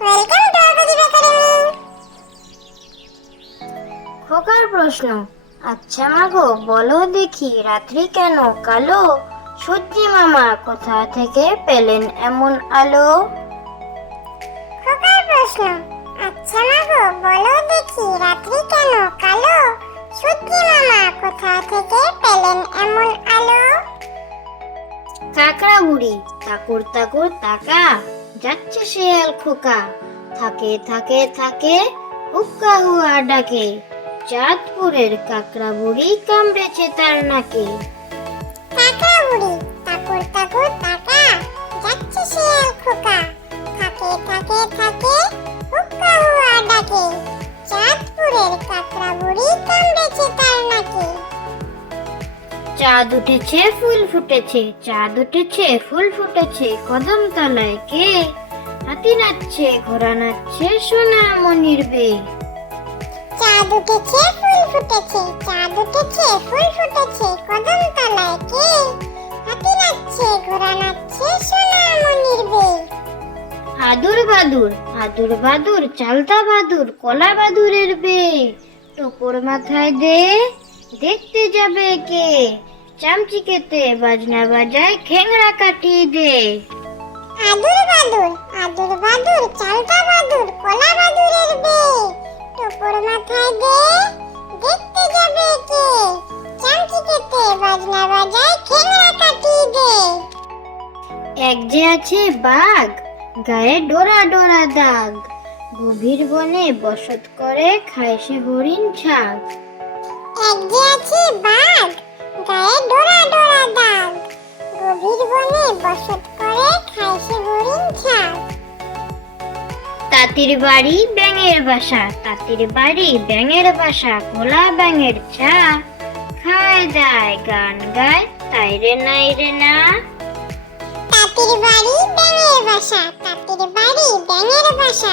Welcome to আরবাদীপ academy. খোকার প্রশ্ন। আচ্ছা মাগো, বলো দেখি রাত্রি কেন কালো? সূর্যি মামা কোথা থেকে পেলেন এমন আলো? খোকার প্রশ্ন। আচ্ছা মাগো, বলো দেখি রাত্রি কেন কালো? সূর্যি মামা কোথা থেকে পেলেন এমন আলো? কাকড়া বুড়ি তাকুর তাকুর তাকা, যাচ্ছে শেয়াল খোকা, থাকে থাকে থাকে হুক্কা হুয়া ডাকে, চাঁদপুরের কাকড়া বুড়ি কামড়েছে তার নাকে। কাকড়া বুড়ি তাকুর তাকুর তাকা, যাচ্ছে শিয়াল খোকা, থাকে থাকে থাকে হুক্কা হুয়া ডাকে, চাঁদপুরের কাকড়া বুড়ি কামড়েছে তার নাকে। চাঁদ উঠেছে ফুল ফুটেছে, চাঁদ উঠেছে ফুল ফুটেছে, কদম তলায় কে? হাতি নাচছে ঘোড়া নাচছে সোনা মনির বে। চাঁদ উঠেছে ফুল ফুটেছে, চাঁদ উঠেছে ফুল ফুটেছে, কদম তলায় কে? হাতি নাচছে ঘোড়া নাচছে সোনা মনির বে। আদুর বাদুর আদুর বাদুর চালতা বাদুর কলা বাদুরের বে, টোপর মাথায় দে দেখতে যাবে কে? চামচিকেতে বাজনা বাজায় খেংড়া কাটিয়ে দে। আদুর বাদুর আদুর বাদুর চালতা বাদুর কলা বাদুরের বে, টোপর মাথায় দে দেখতে যাবে কে? চামচিকেতে বাজনা বাজায় খেংড়া কাটিয়ে দে। এক যে আছে বাঘ, গায়ে ডোরা ডোরা দাগ, গভীর বনে বসত করে খায় সে হরিণ ছাগ। এক যে আছে বাঘ, গায়ে ডোরা ডোরা দাগ, গভীর বনে বসত করে খায় সে হরিণ ছাগ। তাঁতির বাড়ি ব্যাঙের বাসা, তাঁতির বাড়ি ব্যাঙের বাসা, খোলা ব্যাঙের ছা, খায় দায় গান গায় তাই রে নাই রে না। তাঁতির বাড়ি ব্যাঙের বাসা, তাঁতির বাড়ি ব্যাঙের বাসা,